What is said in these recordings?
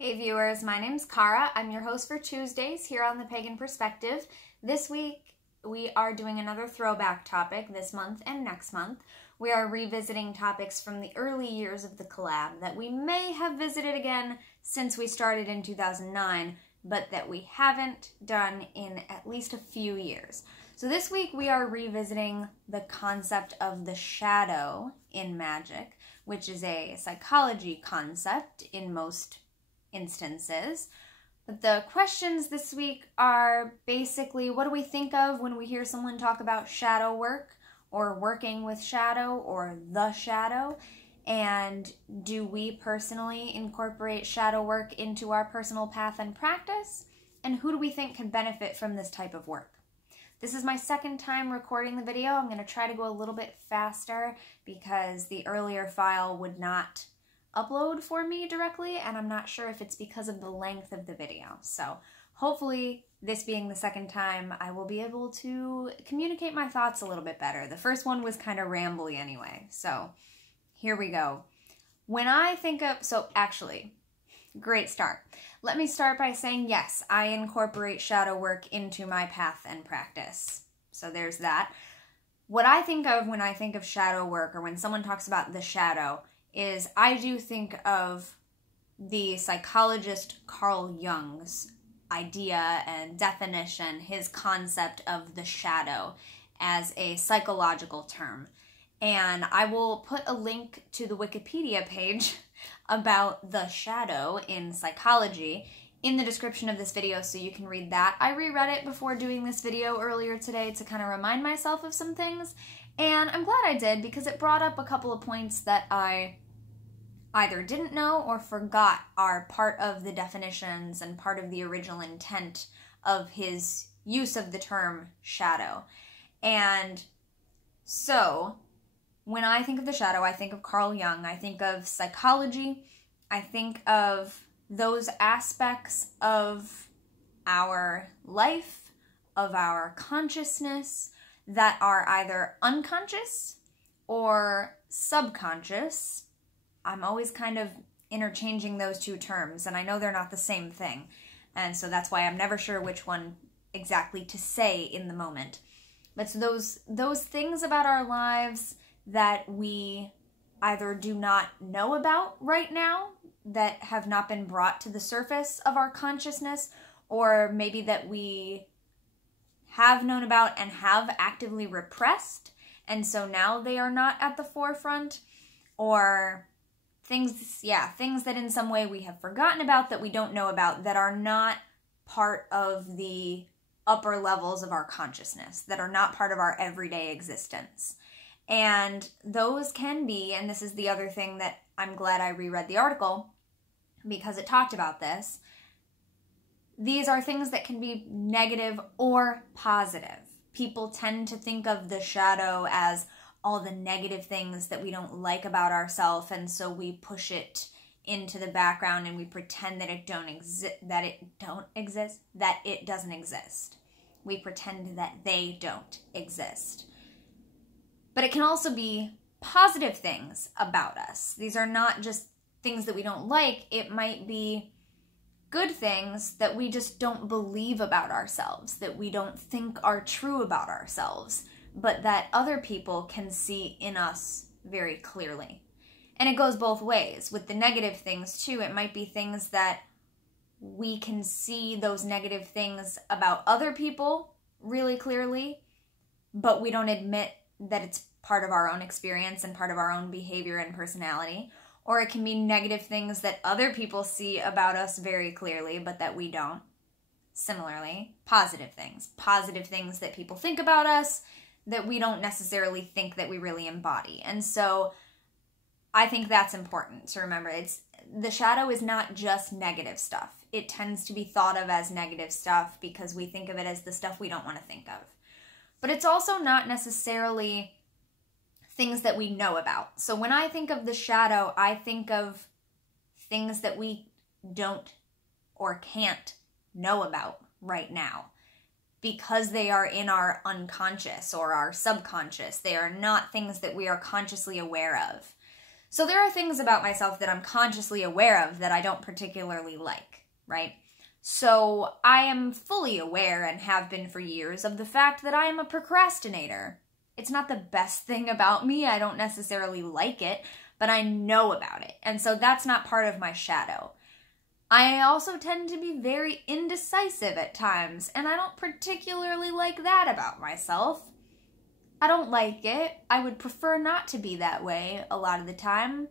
Hey viewers, my name's Cara. I'm your host for Tuesdays here on the Pagan Perspective. This week we are doing another throwback topic this month and next month. We are revisiting topics from the early years of the collab that we may have visited again since we started in 2009, but that we haven't done in at least a few years. So this week we are revisiting the concept of the shadow in magic, which is a psychology concept in most instances. But the questions this week are basically, what do we think of when we hear someone talk about shadow work or working with shadow or the shadow? And do we personally incorporate shadow work into our personal path and practice? And who do we think can benefit from this type of work? This is my second time recording the video. I'm going to try to go a little bit faster because the earlier file would not upload for me directly, and I'm not sure if it's because of the length of the video. So hopefully, this being the second time, I will be able to communicate my thoughts a little bit better. The first one was kind of rambly anyway, so here we go. When I think of, great start. Let me start by saying yes, I incorporate shadow work into my path and practice. So there's that. What I think of when I think of shadow work, or when someone talks about the shadow, is I do think of the psychologist Carl Jung's idea and definition, his concept of the shadow as a psychological term. And I will put a link to the Wikipedia page about the shadow in psychology in the description of this video so you can read that. I reread it before doing this video earlier today to kind of remind myself of some things, and I'm glad I did because it brought up a couple of points that I either didn't know or forgot are part of the definitions and part of the original intent of his use of the term shadow. And so, when I think of the shadow, I think of Carl Jung, I think of psychology, I think of those aspects of our life, of our consciousness, that are either unconscious or subconscious. I'm always kind of interchanging those two terms, and I know they're not the same thing, and so that's why I'm never sure which one exactly to say in the moment. But so those things about our lives that we either do not know about right now, that have not been brought to the surface of our consciousness, or maybe that we have known about and have actively repressed, and so now they are not at the forefront, or things that in some way we have forgotten about, that we don't know about, that are not part of the upper levels of our consciousness, that are not part of our everyday existence. And those can be, and this is the other thing that I'm glad I reread the article, because it talked about this, these are things that can be negative or positive. People tend to think of the shadow as all the negative things that we don't like about ourselves, and so we push it into the background and we pretend that it doesn't exist. We pretend that they don't exist. But it can also be positive things about us. These are not just things that we don't like. It might be good things that we just don't believe about ourselves, that we don't think are true about ourselves, but that other people can see in us very clearly. And it goes both ways. With the negative things too, it might be things that we can see those negative things about other people really clearly, but we don't admit that it's part of our own experience and part of our own behavior and personality. Or it can be negative things that other people see about us very clearly, but that we don't. Similarly, positive things that people think about us that we don't necessarily think that we really embody. And so I think that's important to remember. The shadow is not just negative stuff. It tends to be thought of as negative stuff because we think of it as the stuff we don't want to think of. But it's also not necessarily things that we know about. So when I think of the shadow, I think of things that we don't or can't know about right now because they are in our unconscious or our subconscious. They are not things that we are consciously aware of. So there are things about myself that I'm consciously aware of that I don't particularly like, right? So I am fully aware, and have been for years, of the fact that I am a procrastinator. It's not the best thing about me. I don't necessarily like it, but I know about it. And so that's not part of my shadow. I also tend to be very indecisive at times, and I don't particularly like that about myself. I don't like it. I would prefer not to be that way a lot of the time.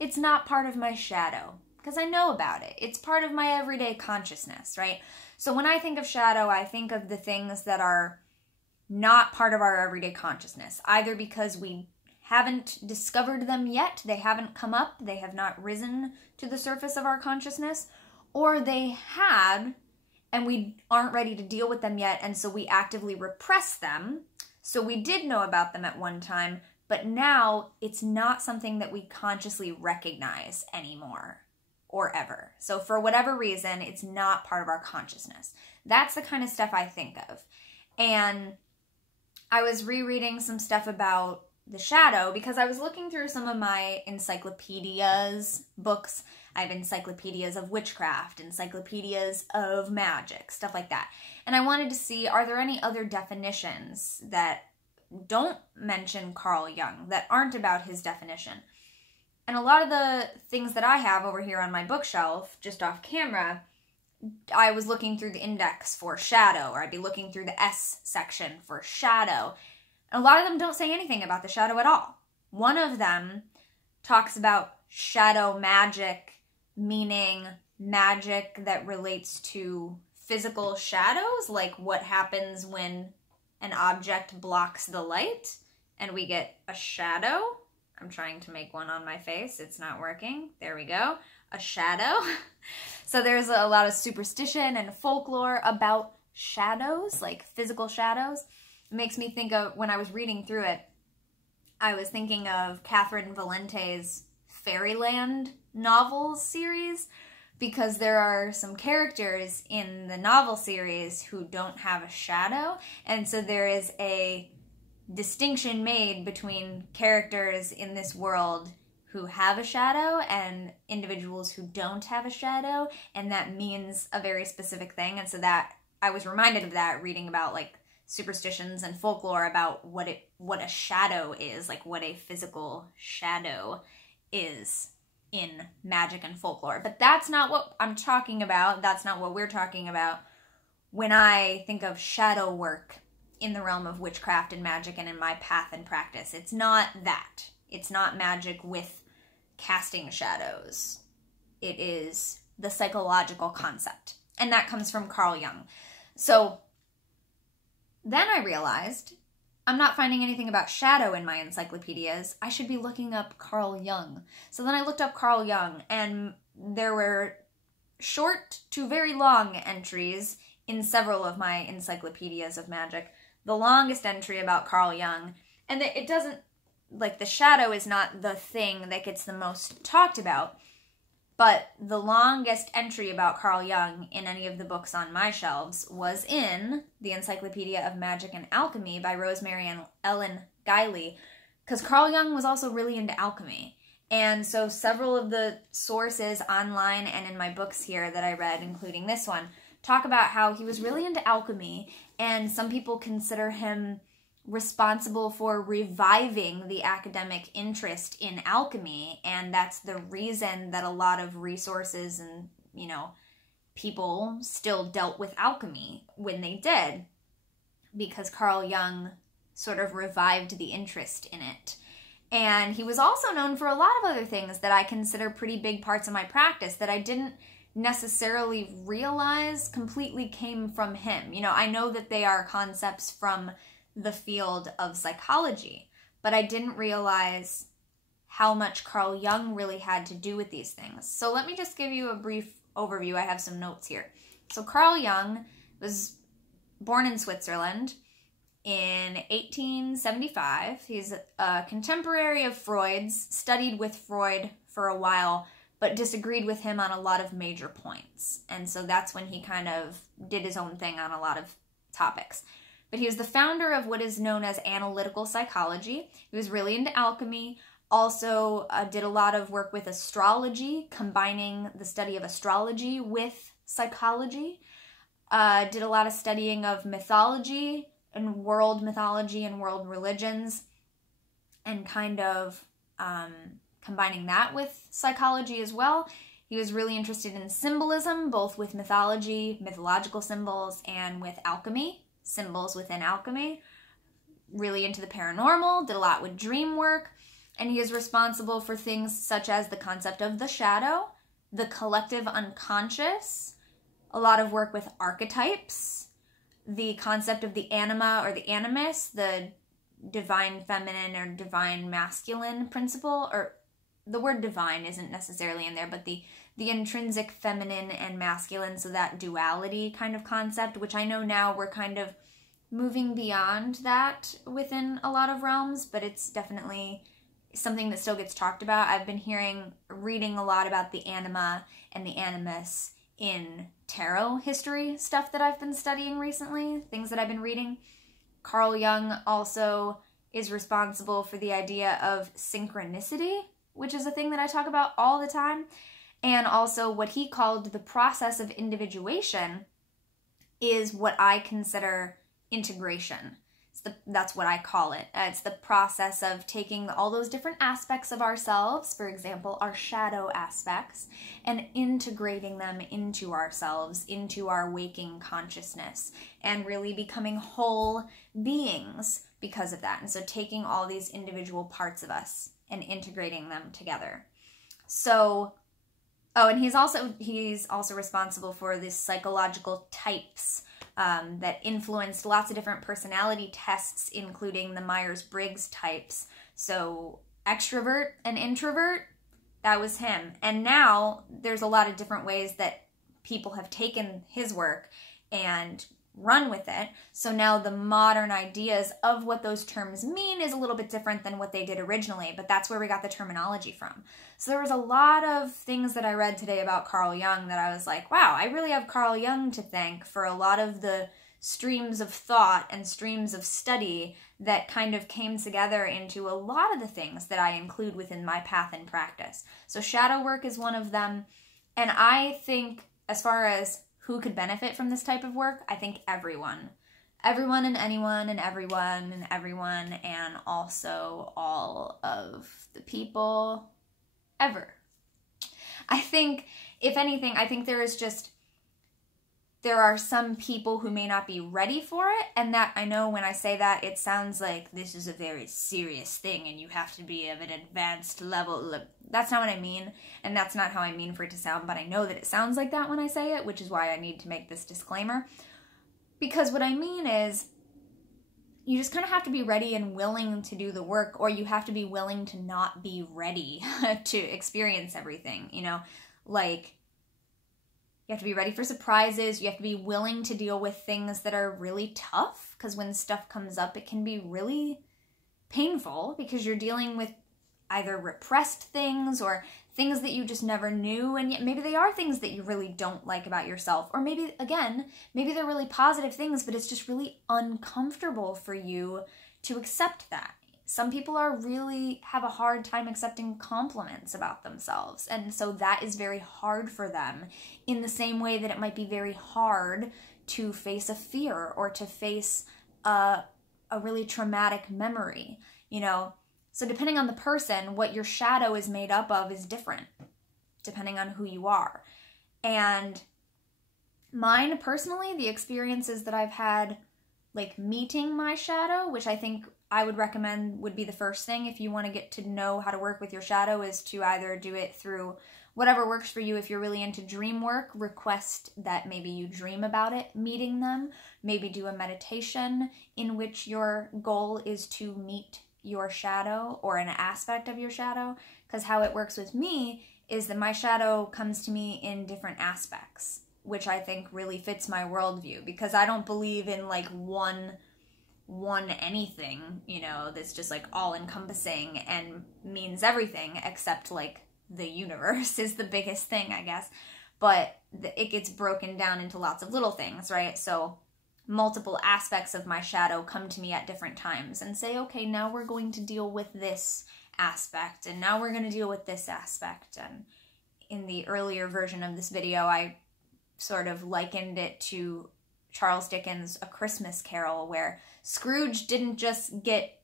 It's not part of my shadow, because I know about it. It's part of my everyday consciousness, right? So when I think of shadow, I think of the things that are not part of our everyday consciousness, either because we haven't discovered them yet, they haven't come up, they have not risen to the surface of our consciousness, or they had, and we aren't ready to deal with them yet, and so we actively repress them. So we did know about them at one time, but now it's not something that we consciously recognize anymore or ever. So for whatever reason, it's not part of our consciousness. That's the kind of stuff I think of. And I was rereading some stuff about the shadow because I was looking through some of my encyclopedias, books. I have encyclopedias of witchcraft, encyclopedias of magic, stuff like that. And I wanted to see, are there any other definitions that don't mention Carl Jung, that aren't about his definition? And a lot of the things that I have over here on my bookshelf, just off camera, I was looking through the index for shadow, or I'd be looking through the S section for shadow. And a lot of them don't say anything about the shadow at all. One of them talks about shadow magic, meaning magic that relates to physical shadows, like what happens when an object blocks the light and we get a shadow. I'm trying to make one on my face. It's not working. There we go. A shadow. So there's a lot of superstition and folklore about shadows, like physical shadows. It makes me think of, when I was reading through it, I was thinking of Catherine Valente's Fairyland novels series, because there are some characters in the novel series who don't have a shadow, and so there is a distinction made between characters in this world who have a shadow and individuals who don't have a shadow, and that means a very specific thing. And so that I was reminded of that reading about like superstitions and folklore about what a shadow is, like what a physical shadow is in magic and folklore. But that's not what I'm talking about. That's not what we're talking about when I think of shadow work in the realm of witchcraft and magic and in my path and practice. It's not that. It's not magic with casting shadows. It is the psychological concept. And that comes from Carl Jung. So then I realized I'm not finding anything about shadow in my encyclopedias. I should be looking up Carl Jung. So then I looked up Carl Jung, and there were short to very long entries in several of my encyclopedias of magic. The longest entry about Carl Jung, and it doesn't, like, the shadow is not the thing that gets the most talked about, but the longest entry about Carl Jung in any of the books on my shelves was in the Encyclopedia of Magic and Alchemy by Rosemary and Ellen Guiley, because Carl Jung was also really into alchemy. And so several of the sources online and in my books here that I read, including this one, talk about how he was really into alchemy, and some people consider him responsible for reviving the academic interest in alchemy, and that's the reason that a lot of resources and, people still dealt with alchemy when they did, because Carl Jung sort of revived the interest in it. And he was also known for a lot of other things that I consider pretty big parts of my practice that I didn't necessarily realize completely came from him. I know that they are concepts from the field of psychology, but I didn't realize how much Carl Jung really had to do with these things. So let me just give you a brief overview. I have some notes here. So Carl Jung was born in Switzerland in 1875. He's a contemporary of Freud's, studied with Freud for a while, but disagreed with him on a lot of major points. And so that's when he kind of did his own thing on a lot of topics. But he was the founder of what is known as analytical psychology. He was really into alchemy. Also did a lot of work with astrology, combining the study of astrology with psychology. Did a lot of studying of mythology and world religions, and kind of combining that with psychology as well. He was really interested in symbolism, both with mythology, mythological symbols, and with alchemy, symbols within alchemy. Really into the paranormal, did a lot with dream work, and he is responsible for things such as the concept of the shadow, the collective unconscious, a lot of work with archetypes, the concept of the anima or the animus, the divine feminine or divine masculine principle, or the word divine isn't necessarily in there, but the intrinsic feminine and masculine, so that duality kind of concept, which I know now we're kind of moving beyond that within a lot of realms, but it's definitely something that still gets talked about. I've been reading a lot about the anima and the animus in tarot history stuff that I've been studying recently, things that I've been reading. Carl Jung also is responsible for the idea of synchronicity, which is a thing that I talk about all the time, and also what he called the process of individuation is what I consider integration. That's what I call it. It's the process of taking all those different aspects of ourselves, for example, our shadow aspects, and integrating them into ourselves, into our waking consciousness, and really becoming whole beings because of that. And so taking all these individual parts of us and integrating them together. So, and he's also responsible for the psychological types that influenced lots of different personality tests, including the Myers-Briggs types. So extrovert and introvert, that was him. And now there's a lot of different ways that people have taken his work and run with it. So now the modern ideas of what those terms mean is a little bit different than what they did originally, but that's where we got the terminology from. So there was a lot of things that I read today about Carl Jung that I was like, wow, I really have Carl Jung to thank for a lot of the streams of thought and streams of study that kind of came together into a lot of the things that I include within my path and practice. So shadow work is one of them, and I think as far as who could benefit from this type of work, I think everyone. Everyone and anyone and everyone and everyone, and also all of the people ever. I think, if anything, I think there are some people who may not be ready for it, and that I know when I say that, it sounds like this is a very serious thing and you have to be of an advanced level. That's not what I mean, and that's not how I mean for it to sound, but I know that it sounds like that when I say it, which is why I need to make this disclaimer. Because what I mean is, you just kind of have to be ready and willing to do the work, or you have to be willing to not be ready to experience everything, you know? Like, you have to be ready for surprises. You have to be willing to deal with things that are really tough, because when stuff comes up, it can be really painful because you're dealing with either repressed things or things that you just never knew, and yet maybe they are things that you really don't like about yourself, or maybe, again, maybe they're really positive things, but it's just really uncomfortable for you to accept that. Some people have a hard time accepting compliments about themselves, and so that is very hard for them, in the same way that it might be very hard to face a fear or to face a really traumatic memory, you know? So depending on the person, what your shadow is made up of is different, depending on who you are. And mine, personally, the experiences that I've had, like meeting my shadow, which I think I would recommend would be the first thing if you want to get to know how to work with your shadow, is to either do it through whatever works for you. If you're really into dream work, request that maybe you dream about it, meeting them. Maybe do a meditation in which your goal is to meet your shadow or an aspect of your shadow, because how it works with me is that my shadow comes to me in different aspects, which I think really fits my worldview, because I don't believe in like one anything, you know, that's just like all encompassing and means everything, except like the universe is the biggest thing, I guess. But it gets broken down into lots of little things, right? So multiple aspects of my shadow come to me at different times and say, okay, now we're going to deal with this aspect, and now we're going to deal with this aspect. And in the earlier version of this video, I sort of likened it to Charles Dickens' A Christmas Carol, where Scrooge didn't just get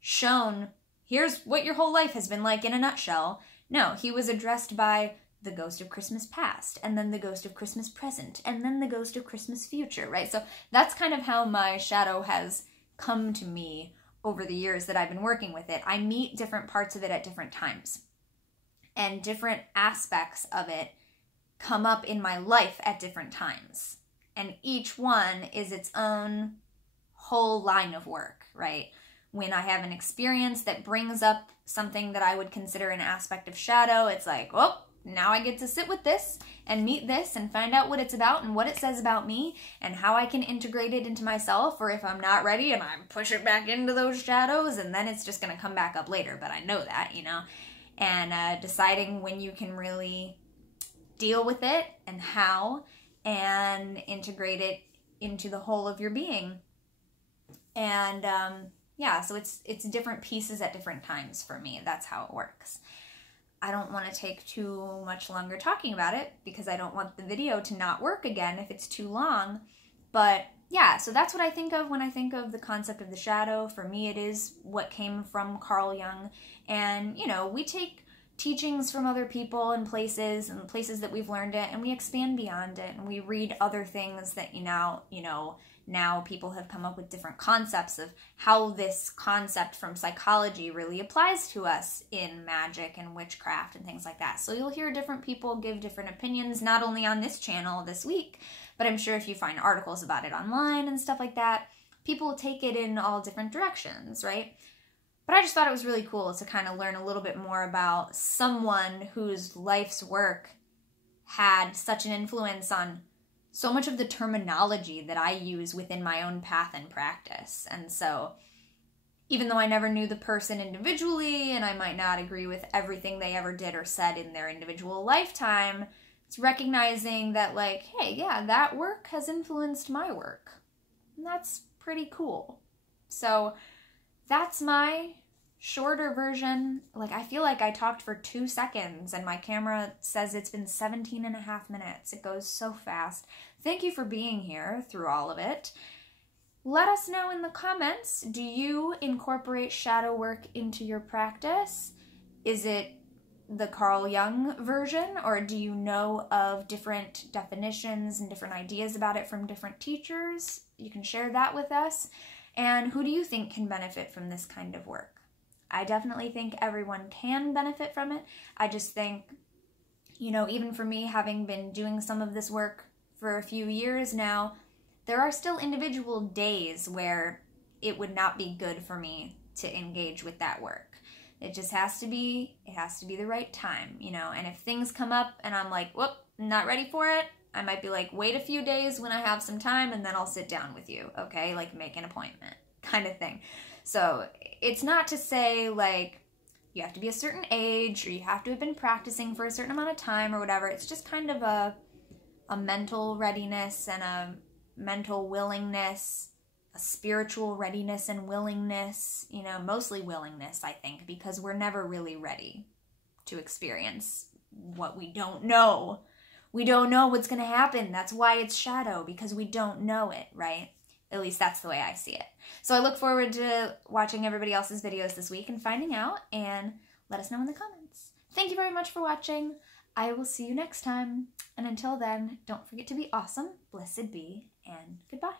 shown, here's what your whole life has been like in a nutshell. No, he was addressed by the ghost of Christmas past, and then the ghost of Christmas present, and then the ghost of Christmas future, right? So that's kind of how my shadow has come to me over the years that I've been working with it. I meet different parts of it at different times, and different aspects of it come up in my life at different times. And each one is its own whole line of work, right? When I have an experience that brings up something that I would consider an aspect of shadow, it's like, oh, now I get to sit with this and meet this and find out what it's about and what it says about me and how I can integrate it into myself, or if I'm not ready, and I push it back into those shadows, and then it's just going to come back up later, but I know that, you know, and deciding when you can really deal with it and how, and integrate it into the whole of your being. And yeah, so it's different pieces at different times for me. That's how it works. I don't want to take too much longer talking about it because I don't want the video to not work again if it's too long. But yeah, so that's what I think of when I think of the concept of the shadow. For me, it is what came from Carl Jung. And, you know, we take teachings from other people and places that we've learned it, and we expand beyond it, and we read other things that, now people have come up with different concepts of how this concept from psychology really applies to us in magic and witchcraft and things like that. So you'll hear different people give different opinions, not only on this channel this week, but I'm sure if you find articles about it online and stuff like that, people take it in all different directions, right? But I just thought it was really cool to kind of learn a little bit more about someone whose life's work had such an influence on so much of the terminology that I use within my own path and practice. And so even though I never knew the person individually, and I might not agree with everything they ever did or said in their individual lifetime, it's recognizing that, like, hey, yeah, that work has influenced my work. And that's pretty cool. So that's my shorter version. Like, I feel like I talked for 2 seconds and my camera says it's been 17.5 minutes. It goes so fast. Thank you for being here through all of it. Let us know in the comments, do you incorporate shadow work into your practice? Is it the Carl Jung version, or do you know of different definitions and different ideas about it from different teachers? You can share that with us. And who do you think can benefit from this kind of work? I definitely think everyone can benefit from it. I just think, even for me, having been doing some of this work for a few years now, there are still individual days where it would not be good for me to engage with that work. It just has to be the right time, and if things come up and I'm like, whoop, not ready for it, I might be like, wait a few days when I have some time and then I'll sit down with you, okay? Like, make an appointment kind of thing. So it's not to say, like, you have to be a certain age or you have to have been practicing for a certain amount of time or whatever. It's just kind of a mental readiness and a mental willingness, a spiritual readiness and willingness, mostly willingness, I think, because we're never really ready to experience what we don't know. We don't know what's going to happen. That's why it's shadow, because we don't know it, right? At least that's the way I see it. So I look forward to watching everybody else's videos this week and finding out, and let us know in the comments. Thank you very much for watching. I will see you next time. And until then, don't forget to be awesome, blessed be, and goodbye.